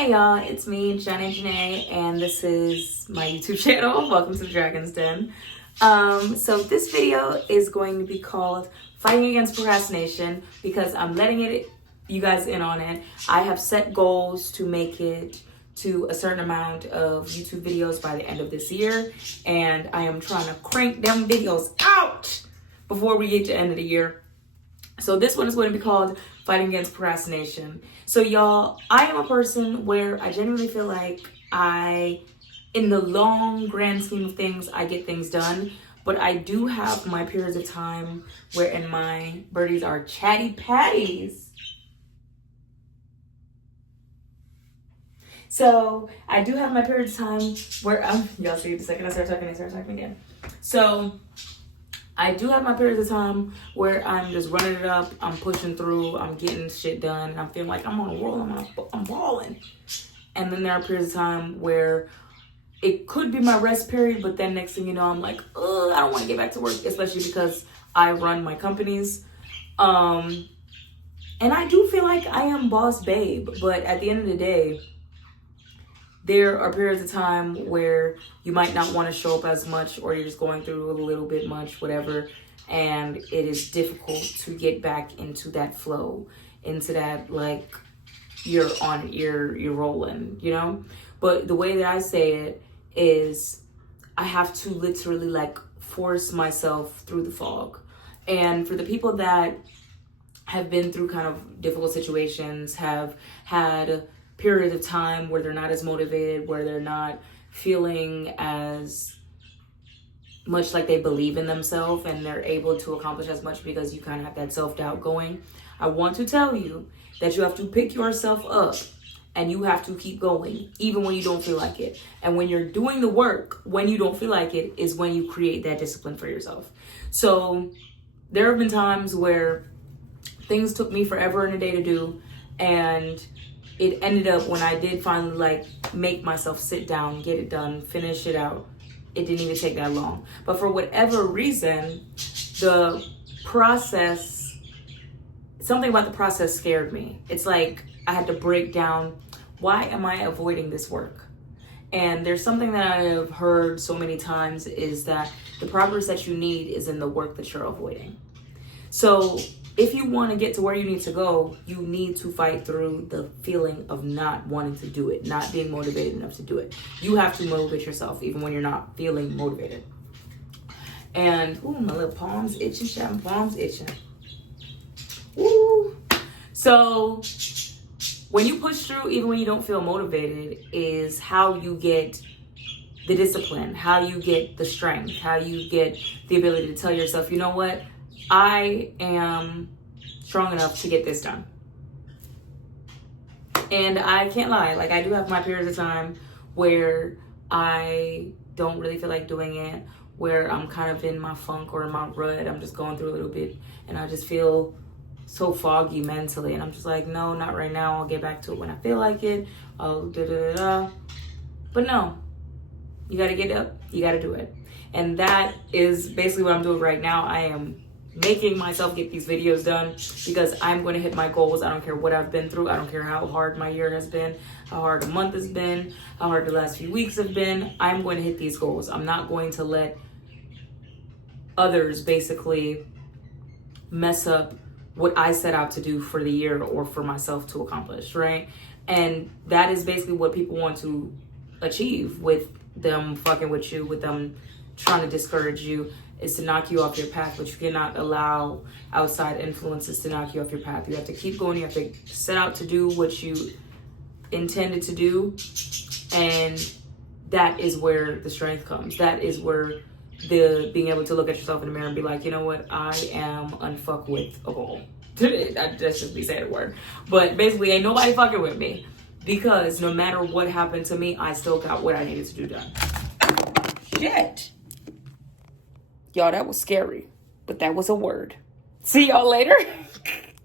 Hey y'all, it's me, Johnny Janae, and this is my YouTube channel. Welcome to the Dragon's Den. So this video is going to be called Fighting Against Procrastination because I'm letting you guys in on it. I have set goals to make it to a certain amount of YouTube videos by the end of this year, and I am trying to crank them videos out before we get to the end of the year. So this one is going to be called Fighting Against Procrastination. So y'all, I am a person where I genuinely feel like in the long grand scheme of things, I get things done. But I do have my periods of time wherein my birdies are chatty patties. So I do have my periods of time where y'all see the second I start talking again. So I do have my periods of time where I'm just running it up, I'm pushing through, I'm getting shit done, and I'm feeling like I'm on a roll, I'm balling. And then there are periods of time where it could be my rest period, but then next thing you know, I'm like, I don't want to get back to work, especially because I run my companies. And I do feel like I am boss babe, but at the end of the day, there are periods of time where you might not want to show up as much, or you're just going through a little bit much, whatever, and it is difficult to get back into that flow, into that, like, you're rolling, you know? But the way that I say it is I have to literally, like, force myself through the fog. And for the people that have been through kind of difficult situations, have had period of time where they're not as motivated, where they're not feeling as much like they believe in themselves and they're able to accomplish as much because you kind of have that self-doubt going, I want to tell you that you have to pick yourself up and you have to keep going even when you don't feel like it. And when you're doing the work, when you don't feel like it, is when you create that discipline for yourself. So there have been times where things took me forever and a day to do, and it ended up when I did finally, like, make myself sit down, get it done, finish it out, it didn't even take that long. But for whatever reason, the process, something about the process scared me. It's like I had to break down, why am I avoiding this work? And there's something that I have heard so many times is that the progress that you need is in the work that you're avoiding. So if you want to get to where you need to go, you need to fight through the feeling of not wanting to do it, not being motivated enough to do it. You have to motivate yourself even when you're not feeling motivated. And, my little palms itching, child, palms itching. Ooh. So when you push through, even when you don't feel motivated, is how you get the discipline, how you get the strength, how you get the ability to tell yourself, you know what? I am strong enough to get this done. And I can't lie, like, I do have my periods of time where I don't really feel like doing it, where I'm kind of in my funk or in my rut. I'm just going through a little bit and I just feel so foggy mentally, and I'm just like, no, not right now. I'll get back to it when I feel like it. But no, you got to get up, you got to do it. And that is basically what I'm doing right now. I am making myself get these videos done because I'm going to hit my goals. I don't care what I've been through. I don't care how hard my year has been, how hard a month has been, how hard the last few weeks have been. I'm going to hit these goals. I'm not going to let others basically mess up what I set out to do for the year or for myself to accomplish, right? And that is basically what people want to achieve with them fucking with you, with them trying to discourage you, is to knock you off your path. But you cannot allow outside influences to knock you off your path. You have to keep going. You have to set out to do what you intended to do. And that is where the strength comes. That is where the being able to look at yourself in the mirror and be like, you know what? I am unfuck with a goal. That's just me saying a word. But basically, ain't nobody fucking with me. Because no matter what happened to me, I still got what I needed to do done. Shit. Y'all, that was scary, but that was a word. See y'all later.